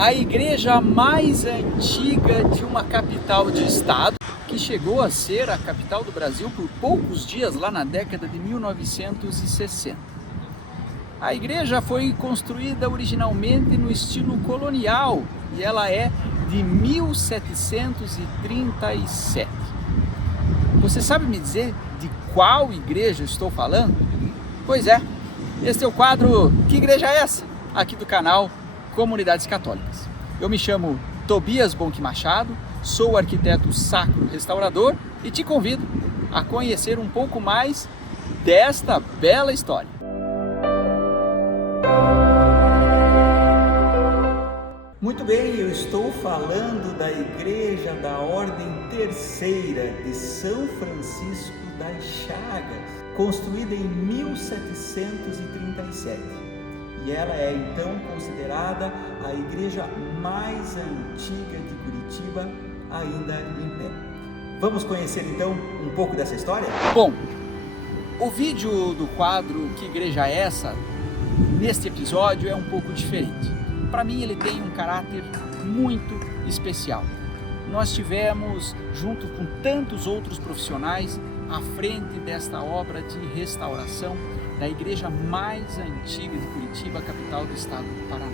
a igreja mais antiga de uma capital de estado, que chegou a ser a capital do Brasil por poucos dias lá na década de 1960. A igreja foi construída originalmente no estilo colonial e ela é de 1737. Você sabe me dizer de qual igreja estou falando? Pois é, este é o quadro Que Igreja é Essa? Aqui do canal Comunidades Católicas. Eu me chamo Tobias Bonk Machado, sou arquiteto sacro restaurador e te convido a conhecer um pouco mais desta bela história. Muito bem, eu estou falando da Igreja da Ordem Terceira de São Francisco das Chagas, construída em 1737. E ela é então considerada a igreja mais antiga de Curitiba, ainda em pé. Vamos conhecer então um pouco dessa história? Bom, o vídeo do quadro Que Igreja é Essa? Neste episódio é um pouco diferente. Para mim ele tem um caráter muito especial. Nós tivemos, junto com tantos outros profissionais, à frente desta obra de restauração da igreja mais antiga de Curitiba, capital do estado do Paraná.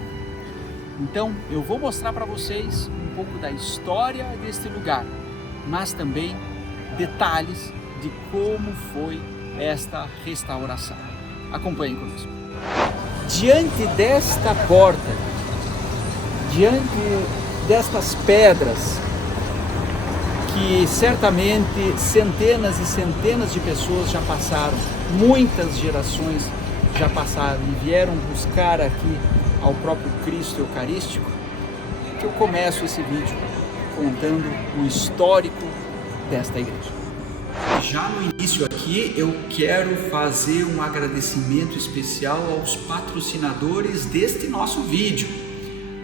Então, eu vou mostrar para vocês um pouco da história deste lugar, mas também detalhes de como foi esta restauração. Acompanhem conosco. Diante desta porta, diante destas pedras, que certamente centenas e centenas de pessoas já passaram, muitas gerações já passaram e vieram buscar aqui ao próprio Cristo Eucarístico, que eu começo esse vídeo contando o histórico desta igreja. Já no início aqui eu quero fazer um agradecimento especial aos patrocinadores deste nosso vídeo: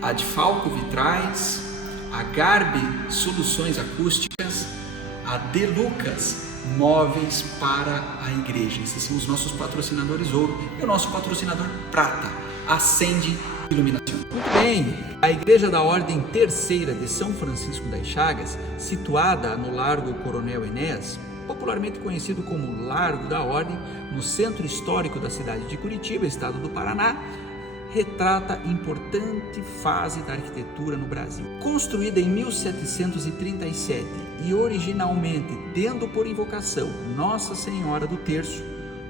a Falco Vitrais, a Garbi Soluções Acústicas, a De Lucas Móveis para a Igreja. Esses são os nossos patrocinadores ouro e o nosso patrocinador prata, Acende Iluminação. Muito bem, a Igreja da Ordem Terceira de São Francisco das Chagas, situada no Largo Coronel Enéas, popularmente conhecido como Largo da Ordem, no centro histórico da cidade de Curitiba, estado do Paraná, retrata importante fase da arquitetura no Brasil. Construída em 1737 e originalmente tendo por invocação Nossa Senhora do Terço,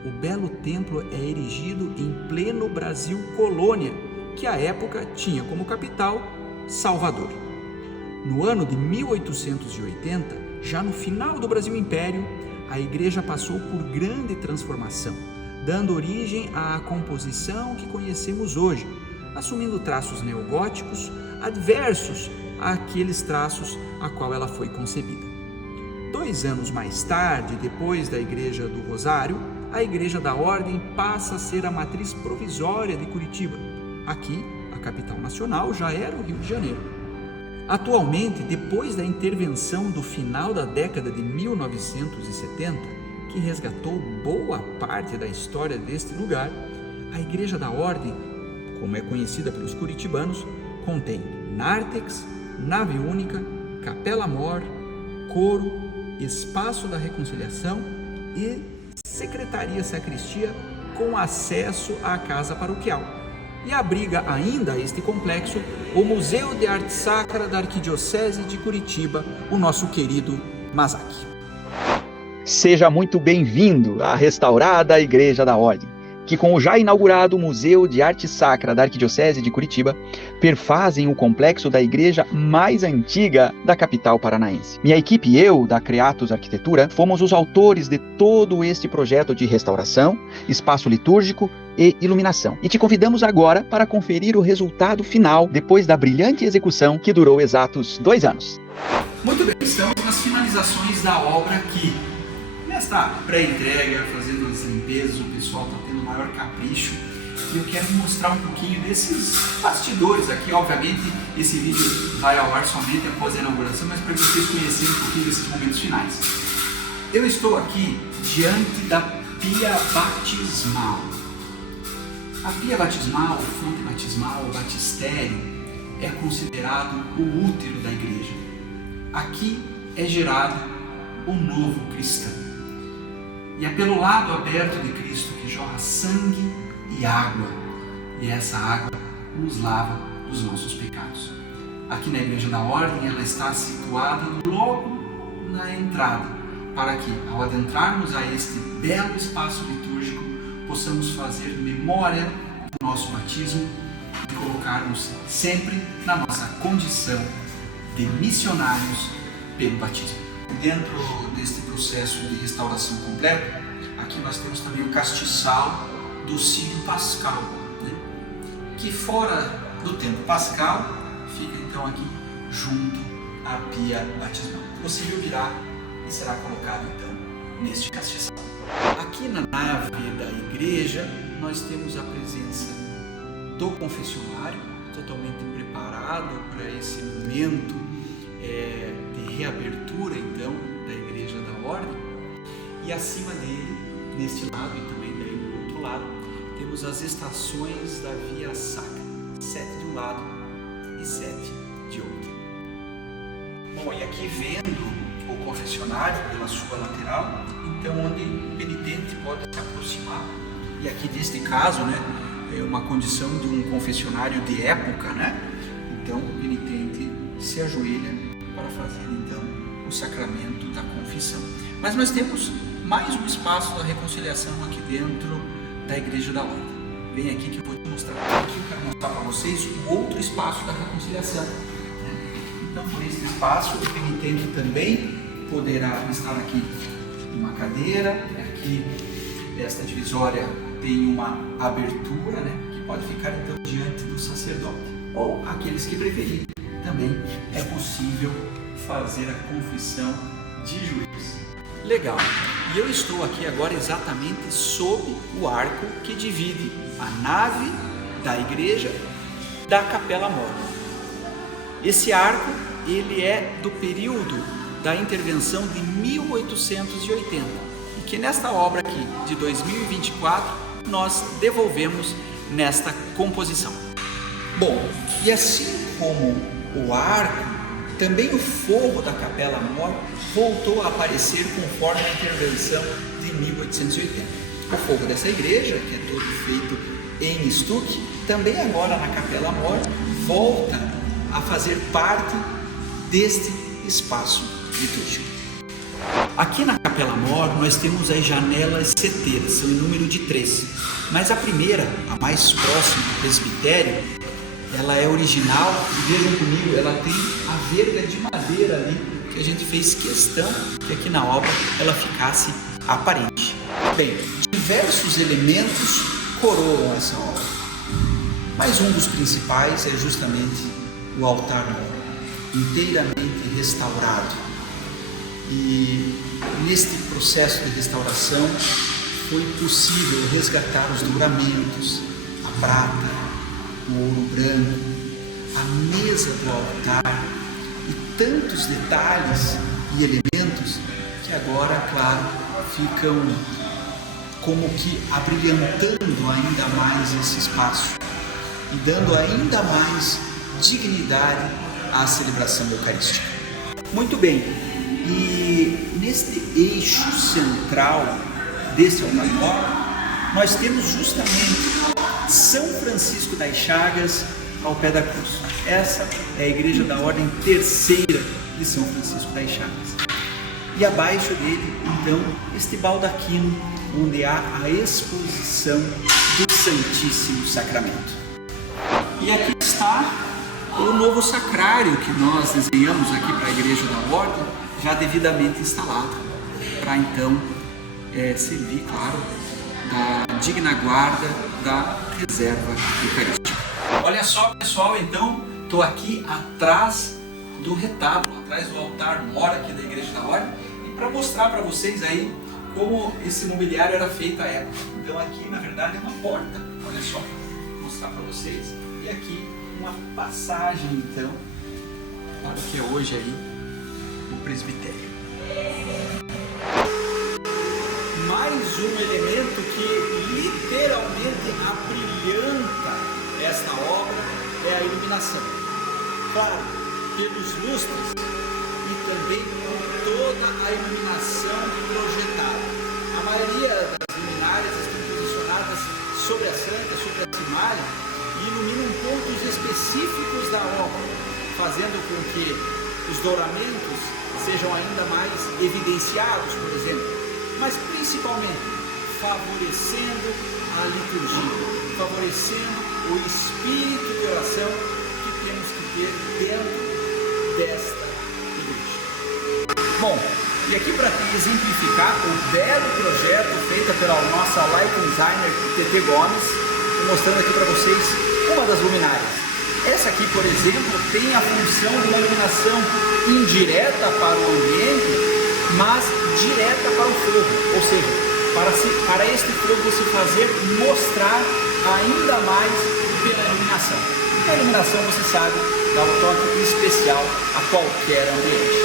o belo templo é erigido em pleno Brasil colônia, que à época tinha como capital Salvador. No ano de 1880, já no final do Brasil Império, a igreja passou por grande transformação, dando origem à composição que conhecemos hoje, assumindo traços neogóticos adversos àqueles traços a qual ela foi concebida. 2 anos mais tarde, depois da Igreja do Rosário, a Igreja da Ordem passa a ser a matriz provisória de Curitiba. Aqui, a capital nacional já era o Rio de Janeiro. Atualmente, depois da intervenção do final da década de 1970, que resgatou boa parte da história deste lugar, a Igreja da Ordem, como é conhecida pelos curitibanos, contém nártex, nave única, capela mor, coro, espaço da reconciliação e secretaria-sacristia com acesso à casa paroquial. E abriga ainda este complexo o Museu de Arte Sacra da Arquidiocese de Curitiba, o nosso querido Mazak. Seja muito bem-vindo à restaurada Igreja da Ordem, que com o já inaugurado Museu de Arte Sacra da Arquidiocese de Curitiba, perfazem o complexo da igreja mais antiga da capital paranaense. Minha equipe e eu, da Creatus Arquitetura, fomos os autores de todo este projeto de restauração, espaço litúrgico e iluminação. E te convidamos agora para conferir o resultado final, depois da brilhante execução que durou exatos 2 anos. Muito bem, estamos nas finalizações da obra aqui. Nesta pré-entrega, fazendo as limpezas, o pessoal está tendo maior capricho e eu quero mostrar um pouquinho desses bastidores aqui. Obviamente, esse vídeo vai ao ar somente após a inauguração, mas para vocês conhecerem um pouquinho desses momentos finais. Eu estou aqui diante da pia batismal. A pia batismal, fonte batismal, batistério, é considerado o útero da igreja. Aqui é gerado o novo cristão. E é pelo lado aberto de Cristo que jorra sangue e água. E essa água nos lava dos nossos pecados. Aqui na Igreja da Ordem, ela está situada logo na entrada, para que, ao adentrarmos a este belo espaço litúrgico, possamos fazer memória do nosso batismo e colocarmos sempre na nossa condição de missionários pelo batismo. Dentro deste processo de restauração completa, aqui nós temos também o castiçal do Círio Pascal, né? Que fora do tempo pascal, fica então aqui junto à pia batismal. O círio virá e será colocado então neste castiçal. Aqui na nave da igreja nós temos a presença do confessionário, totalmente preparado para esse momento de reabertura então da Igreja da Ordem. E acima dele, neste lado e também daí do outro lado, temos as estações da Via Sacra, 7 de um lado e 7 de outro. Bom, e aqui vendo o confessionário pela sua lateral, então onde o penitente pode se aproximar, e aqui neste caso, né, é uma condição de um confessionário de época, né? Então o penitente se ajoelha para fazer então o sacramento da confissão. Mas nós temos mais um espaço da reconciliação aqui dentro da Igreja da Ordem. Vem aqui que eu vou te mostrar. Aqui eu quero mostrar para vocês o outro espaço da reconciliação. Então, por esse espaço, o penitente também poderá estar aqui numa cadeira. Aqui, esta divisória tem uma abertura, né, que pode ficar então diante do sacerdote. Ou aqueles que preferirem, também é possível fazer a confissão de joelhos. Legal. E eu estou aqui agora exatamente sob o arco que divide a nave da igreja da Capela Mor. Esse arco, ele é do período da intervenção de 1880 e que nesta obra aqui de 2024 nós devolvemos nesta composição. Bom, e assim como o arco, também o forro da Capela Mor voltou a aparecer conforme a intervenção de 1880. O forro dessa igreja, que é todo feito em estuque, também agora na Capela Mor volta a fazer parte deste espaço litúrgico. Aqui na Capela Mor nós temos as janelas seteiras, são em número de 3, mas a primeira, a mais próxima do presbitério, ela é original, e vejam comigo, ela tem a verga de madeira ali, que a gente fez questão que aqui na obra ela ficasse aparente. Bem, diversos elementos coroam essa obra, mas um dos principais é justamente o altar mor, inteiramente restaurado. E neste processo de restauração foi possível resgatar os douramentos, a prata, o ouro branco, a mesa do altar e tantos detalhes e elementos que agora, claro, ficam como que abrilhantando ainda mais esse espaço e dando ainda mais dignidade à celebração eucarística. Muito bem, e neste eixo central deste altar mor, nós temos justamente São Francisco das Chagas ao pé da cruz. Essa é a Igreja da Ordem terceira de São Francisco das Chagas. E abaixo dele, então, este baldaquino, onde há a exposição do Santíssimo Sacramento. E aqui está o novo sacrário que nós desenhamos aqui para a Igreja da Ordem, já devidamente instalado, para então servir, claro, da digna guarda da reserva eucarística. Olha só, pessoal, então estou aqui atrás do retábulo, atrás do altar mor aqui da Igreja da Ordem, e para mostrar para vocês aí como esse mobiliário era feito à época. Então aqui na verdade é uma porta, olha só, vou mostrar para vocês, e aqui uma passagem então para o que é hoje aí o presbitério. Mais um elemento que literalmente abrilhanta esta obra é a iluminação. claro, pelos lustres e também por toda a iluminação projetada. A maioria das luminárias estão posicionadas sobre a santa, sobre a imagem, e iluminam pontos específicos da obra, fazendo com que os douramentos sejam ainda mais evidenciados, por exemplo, mas principalmente favorecendo a liturgia, favorecendo o espírito de oração que temos que ter dentro desta igreja. Bom, e aqui para exemplificar o belo projeto feito pela nossa light designer TT Gomes, vou mostrando aqui para vocês uma das luminárias. Essa aqui, por exemplo, tem a função de uma iluminação indireta para o ambiente, mas direta para o fogo, ou seja, para este fogo se fazer mostrar ainda mais pela iluminação. A iluminação, você sabe, dá um toque especial a qualquer ambiente.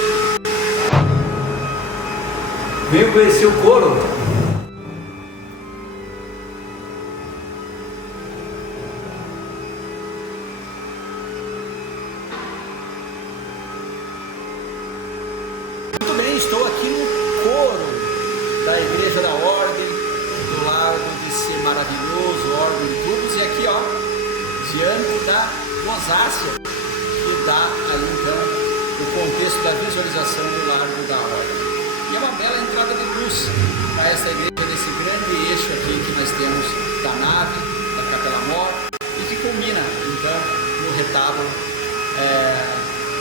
Venham conhecer o coro. Muito bem, estou aqui no coro da Igreja da Ordem, do lado desse maravilhoso órgão de tubos, e aqui, ó, diante da rosácea, que dá aí então o contexto da visualização do largo da Ordem. E é uma bela entrada de luz para esta igreja, nesse grande eixo aqui que nós temos da nave, da Capela Mor, e que culmina então no retábulo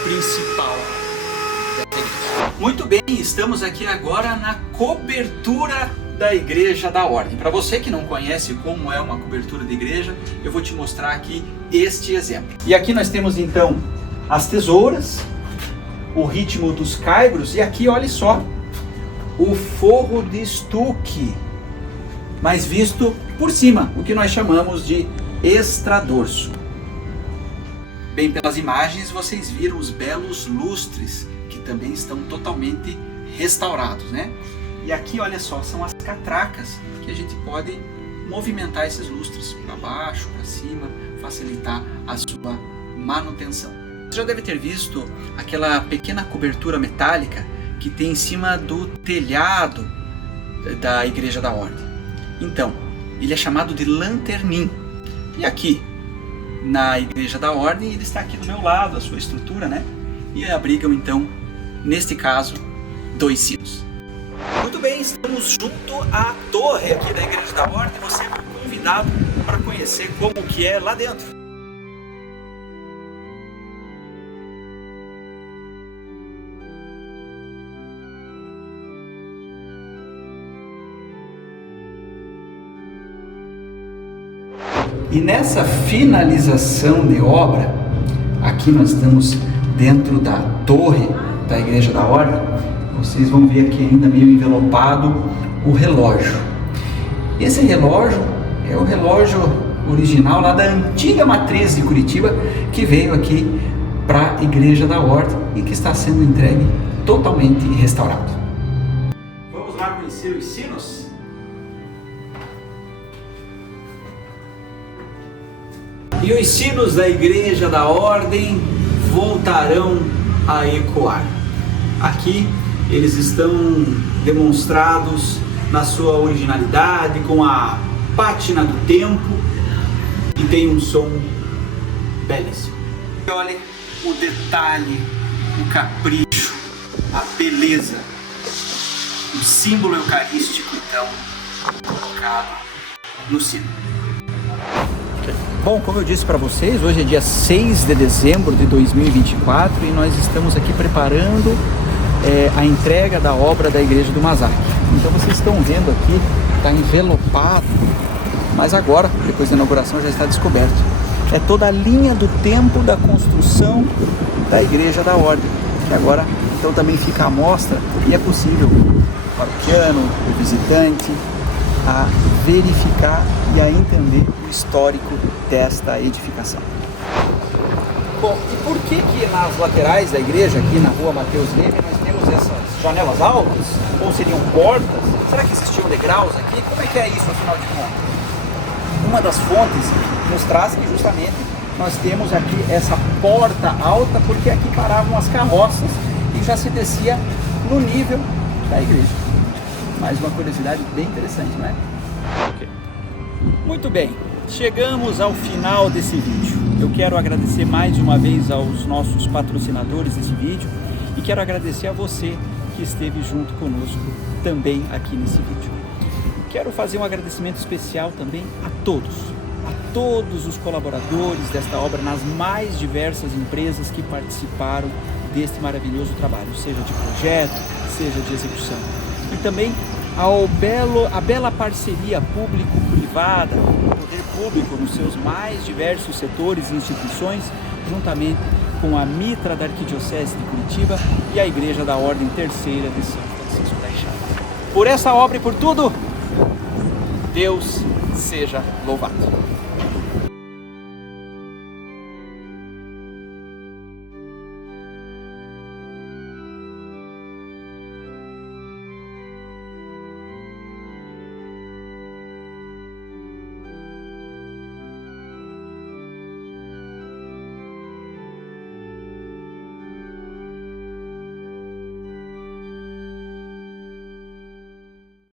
principal desta igreja. Muito bem, estamos aqui agora na cobertura da Igreja da Ordem. Para você que não conhece como é uma cobertura de igreja, eu vou te mostrar aqui este exemplo. E aqui nós temos então as tesouras, o ritmo dos caibros, e aqui olhe só, o forro de estuque, mas visto por cima, o que nós chamamos de extradorso. Bem, pelas imagens vocês viram os belos lustres, que também estão totalmente restaurados, né? E aqui, olha só, são as catracas que a gente pode movimentar esses lustres para baixo, para cima, facilitar a sua manutenção. Você já deve ter visto aquela pequena cobertura metálica que tem em cima do telhado da Igreja da Ordem. Então, ele é chamado de lanternim. E aqui, na Igreja da Ordem, ele está aqui do meu lado, a sua estrutura, né? E abrigam, então, neste caso, 2 sinos. Muito bem, estamos junto à torre aqui da Igreja da Ordem. Você é convidado para conhecer como que é lá dentro. E nessa finalização de obra, aqui nós estamos dentro da torre da Igreja da Ordem. Vocês vão ver aqui ainda meio envelopado o relógio. Esse relógio é o relógio original lá da antiga matriz de Curitiba, que veio aqui para a Igreja da Ordem e que está sendo entregue totalmente restaurado. Vamos lá conhecer os sinos? E os sinos da Igreja da Ordem voltarão a ecoar. Aqui eles estão demonstrados na sua originalidade, com a pátina do tempo, e tem um som belíssimo. Olhem o detalhe, o capricho, a beleza, o símbolo eucarístico então colocado no sino. Bom, como eu disse para vocês, hoje é dia 6 de dezembro de 2024 e nós estamos aqui preparando a entrega da obra da Igreja do Mazac. Então vocês estão vendo aqui, está envelopado, mas agora, depois da inauguração, já está descoberto. É toda a linha do tempo da construção da Igreja da Ordem, que agora então também fica à mostra e é possível o paroquiano, o visitante, a verificar e a entender o histórico desta edificação. Bom, e por que nas laterais da igreja, aqui na rua Mateus Leme, nós temos essas janelas altas? Ou seriam portas? Será que existiam degraus aqui? Como é que é isso, afinal de contas? Uma das fontes nos traz que justamente nós temos aqui essa porta alta, porque aqui paravam as carroças e já se descia no nível da igreja. Mais uma curiosidade bem interessante, não é? Okay. Muito bem, chegamos ao final desse vídeo. Eu quero agradecer mais uma vez aos nossos patrocinadores desse vídeo e quero agradecer a você que esteve junto conosco também aqui nesse vídeo. Quero fazer um agradecimento especial também a todos os colaboradores desta obra nas mais diversas empresas que participaram deste maravilhoso trabalho, seja de projeto, seja de execução. E também a bela parceria público-privada, o poder público nos seus mais diversos setores e instituições, juntamente com a Mitra da Arquidiocese de Curitiba e a Igreja da Ordem Terceira de São Francisco das Chagas. Por essa obra e por tudo, Deus seja louvado.